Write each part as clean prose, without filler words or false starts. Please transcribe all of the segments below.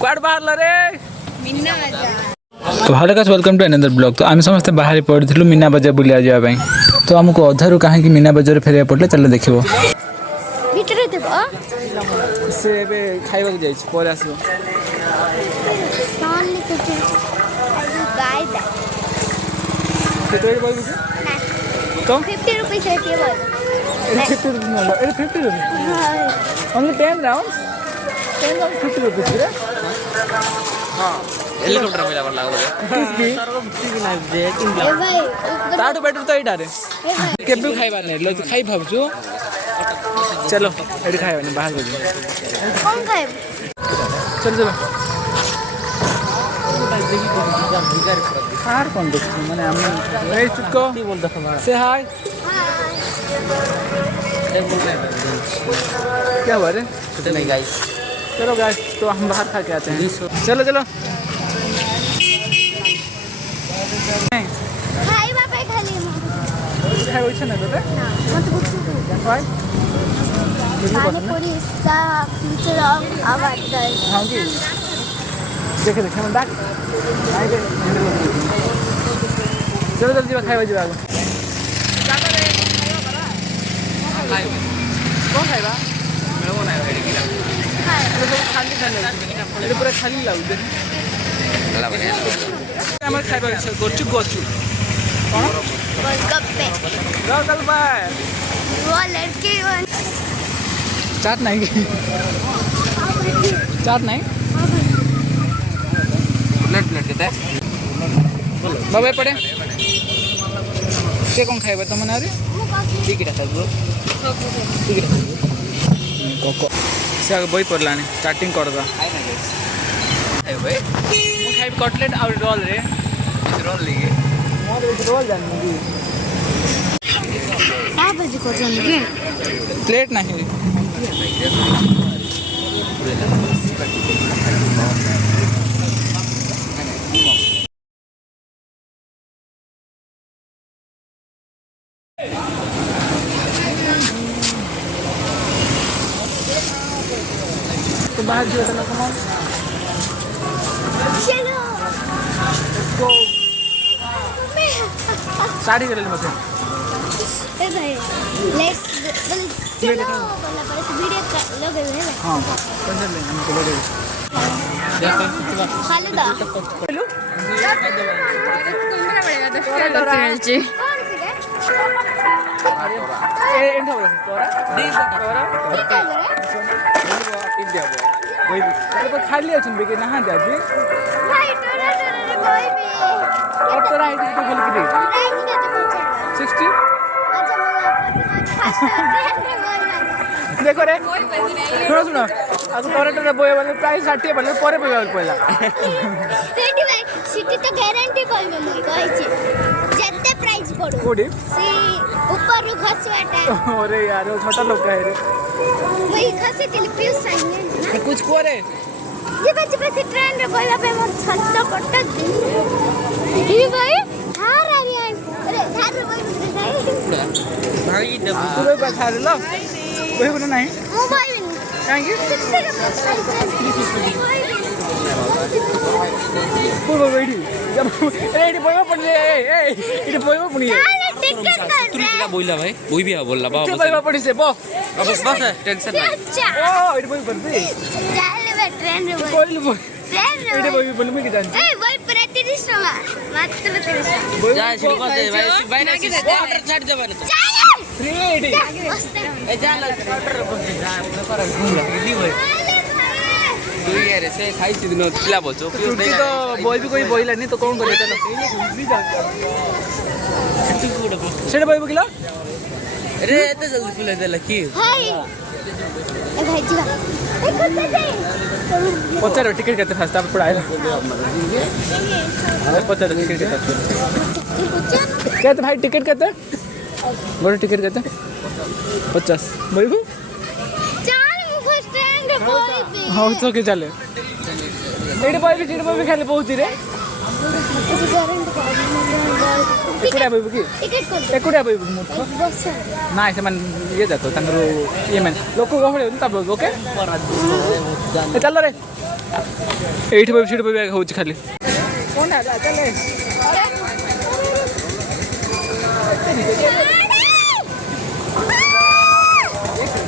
Quad बाहर रे मीना बाजार। तो hello guys welcome to another blog. तो आम समस्त बाहर पड़ू मीना बजार बुलिया जावाई। तो आमको अधारू कहीं मीना बजार फेरिया पड़े चल देखो से खाइबा जाइए पर आसो तो 50 रुपीस है ये बोल 50 rupees number 50 rupees only 10 rounds 10 round 50 rupees रे हां हेलीकॉप्टर में लागला किसकी ए भाई ताटू बेटर तो एटा रे केबे खाइबा नै लो खाइ भाबछु चलो एडी खाइबा नै बाहर गयो कौन खाए चल चलो हार कौन देख माने हम ए चिको बोल देखो से हाय क्या हुआ रे कुछ नहीं गाइस चलो गाइस तो हम बाहर खा के आते हैं चलो चलो खाई बापे खाली खाइ होइछ न तोरे मत कुछ भाई पानी पूरी इसका फ्यूचर ऑफ आवर डर हां जी देखे देखे मन डाक आई दे चलो जल्दी खाइबा जिबा कौन खाइबा मेरे ना एडी किला खाली खाली एडी पूरा खाली लाउदे गला बने हमर खाइबा गोचु गोचु कौन गोलगप्पे गल बाय वो लड़की चाट नहीं चाट नहीं प्लेट प्लेट केते बाबा पड़े के कौन खाइबा त मना रे टिकट खाइबो टिकट कोको से आगे बई पड़लानी स्टार्टिंग कर दा ए भाई मु खाइब कटलेट और रोल रे रोल लेगे मोर रोल जानी क्या बजे को जानी प्लेट नहीं तो बाहर जो है ना कमान चलो तो साड़ी कर ले मत ए भाई लेट्स चलो बोला पर वीडियो लोग है ना हां पंजर ले हमको ले खाली दा हेलो घूमना पड़ेगा तो कौन सी है ए एंड हो तोरा तोरा वही तो खाली अछन बेके नहा दे जी भाई टोरा कोई भी और तोरा आई तो बोल के दे 60 अच्छा देखो रे सुनो सुनो आज तोरा तो बोए वाले प्राइस 60 वाले परे पे पहला सेठी भाई सिटी तो गारंटी कोई में मुई कहै छी जत्ते प्राइस पड़ो कोडी सी ऊपर रु खसवाटा अरे यार वो छोटा लोग है रे वही खसे के लिए प्लीज चाहिए ना कुछ करे ये बच्चे से ट्रेन रे कोई पे मोर छत्त पट्ट दी भाई हां रारियान अरे धार रे कोई भाई दबा तू लोग बैठा रे लो कोई बना नहीं मोबाइल थैंक यू 60 पूरा रेडी जब रेडी बोलवा पड़ ले ए इधर बोलवा पड़ी है टिकट कर तुरंत बोला भाई वही भी बोल रहा क्या बोलवा पड़ी से बो बस टेंशन नहीं अच्छा ओ इधर बोल पड़ती चल बे ट्रेन रे बोल बोल ट्रेन रे इधर बोल मैं के जानती ए भाई प्रति 30 टका मात्र 30 जा शुरू कर दे भाई भाई ना ऑर्डर छाड़ दे बने चल रेडी ए जा लो ऑर्डर बन जा पर दी भाई तू यार से खाई सी दिन खिला बोचो छुट्टी तो बोल भी कोई बोइला नहीं तो कौन करे चलो सेठ भाई किलो अरे इतने जल्दी खुले दे लकी हाय ए भाई जीवा ए कुत्ते से पचार टिकट करते फास्ट आप पढ़ाएगा पचार टिकट करते कहते भाई टिकट कहते गोटे टिकट कहते 50 भाई को चल मु फर्स्ट स्टैंड रे बोल पे हाँ तो के चले एडी भाई भी खाली पहुंची रे एकुड़ा भाई की टिकट कर एकुड़ा भाई मूर्ख बस ना से मन ये जातो तंगरो ये मन लोक गहळे होता ओके चल रे ଏଇଠି ବେଡ଼ସିଟ୍ ବି ହେଉଛି ଖାଲି କ'ଣ ହେଲା ଚାଲେ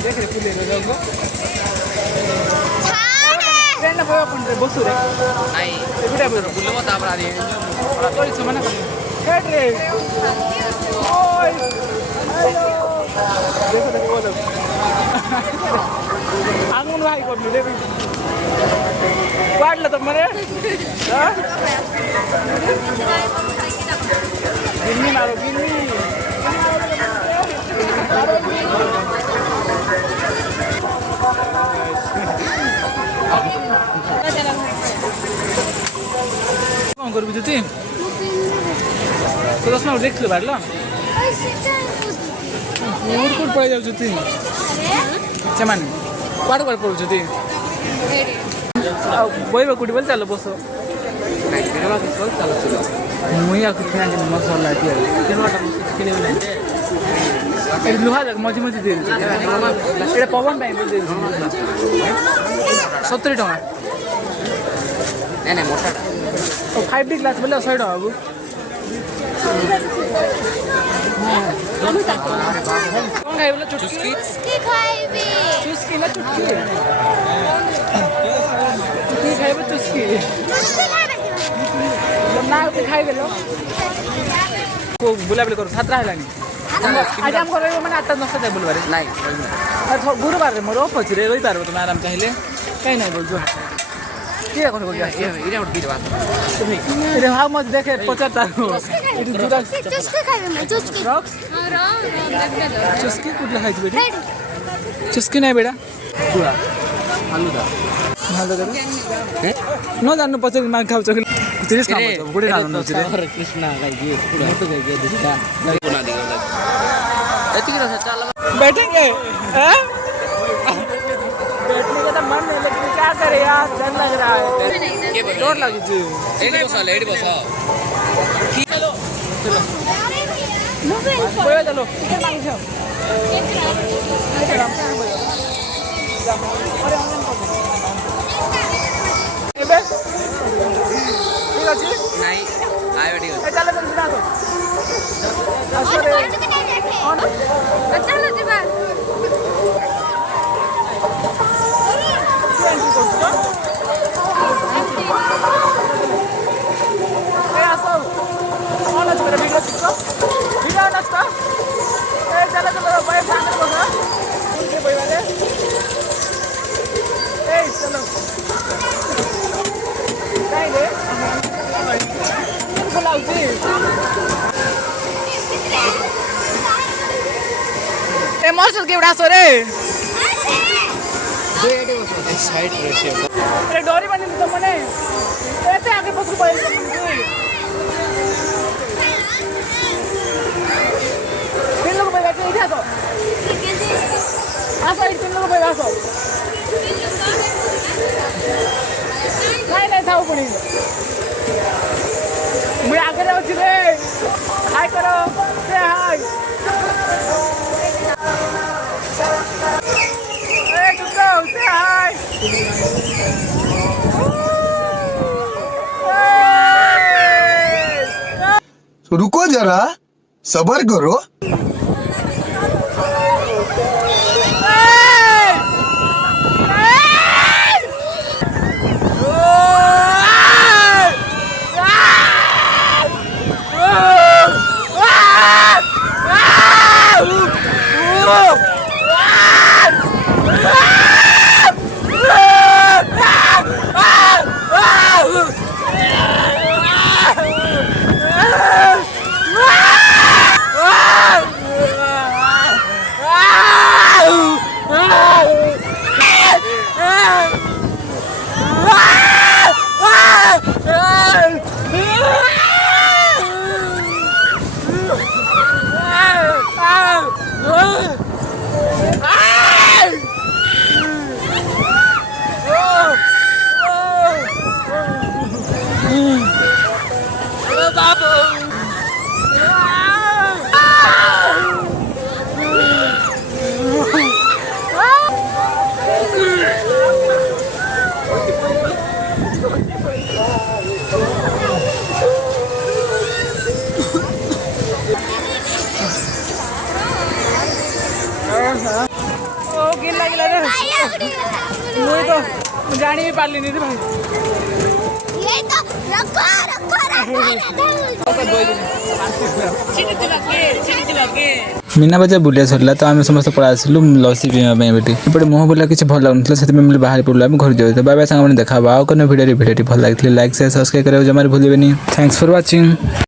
ଦେଖରେ ଫୁଲେର ରଙ୍ଗ ट्रेन पे बसु रे ନାଇଁ ଏଗୁଡ଼ା ବୁଲିବ ତାପରେ ଆରି କରି ସେମାନେ ହେଡ୍ ରେ ଓଇ हेलो देखो देखो देखो आंगन भाई को मिले भी काटलं तर मरे गिन्नी मारो गिन्नी कौन कर भी तुझे तो दस मिनट देख लो बाहर लो और कोड पड़ जाओ जुती चमन क्वाड क्वाड पड़ जुती बोई बा कुटी बोल चलो बसो ନାଇଁ କିଣିବା କିଛି ଚାଲୁଥିଲା मुई आ कुछ ना के मसाला दिया किनवाटा किने बोले ए लुहा लग मजी मजी दे एटा पवन टाइम दे 70 टका ନାଇଁ ନାଇଁ ମୋଟା और 5D क्लास बोले 100 टका बाबू कौन खाई बोले चुटकी चुस्की खाइबे चुस्की ना चुटकी चुटकी खाइबे चुस्की चुस्की खाइबे ना उते खाई देलो को बुलाबुली करू छात्रा हेलानी आज हम करे माने 8 9 जाय बुलबारे ନାଇଁ गुरुबार रे मोर ऑफ अछि रे रही पारबो तुम आराम चाहिले काई नै बोलजो के करे बोल ଏଇଟା ଗୋଟେ ଦିବା रे हाउ मच देखे 50 ताको इट दूरा चुस्की खाइबे मैं चुस्की रॉक्स हां रा देख चुस्की कुठला खाइछ बेटा चुस्की नै बेटा ପୁରା ଆଲୁଦା हाल दे न जान्नु पछि माग खाउ चकले तिरिस काम छ गुडी खानु न रे ହରେ କୃଷ୍ଣ ଲାଗି ପୁରା ତ ଗଏ ଦିଟା ବନା ଦିଗଲା ଏତିକି ରସ ଚାଲ बैठेंगे हैं बैठने का तो मन है लेकिन क्या करे यार डर लग रहा है चोट लगी थी ଏଇଠି ବସ ଏଇଠି ବସ चलो मोबाइल बोलो चलो टिकट मांग छो एबे ठीक अछि ନାଇଁ ଆଇବ ଟିକେ ए चलो चल बिना तो असरे चलो जीवा ए आसो कौन अछि मेरा वीडियो चिपको वीडियो नस्ता ए चलो चलो भाई भाग को ना उनके भाई वाले ए चलो नहीं रे बोलाऊ जी ए मोर के उड़ा सो रे ସାଇଡ ରେ ସେ अरे डोरी बनी तो मने एते आगे पछू पड़े तीन लोग बैठे हैं इधर तो आ साइड तीन लोग बैठा सो नहीं था ऊपरी मैं आगे जाऊँ रे हाय करो से हाय ए टुकड़ो से हाय रुको जरा सबर करो मुझे तो जानी भी पारली नहीं रे भाई ये तो रखो रखो मीना बजार बुलिया सरला तो आम समस्त पड़ा आसलु लसी पीवा बेटी एपटे मुह बोला किसी भल लगुन से बाहर पड़ू आम घर जाऊ बाय बाय सांग देखा आउ कौन भिडियो भल लगी लाइक शेयर सब्सक्राइब करें जमार भूलें। Thanks for watching.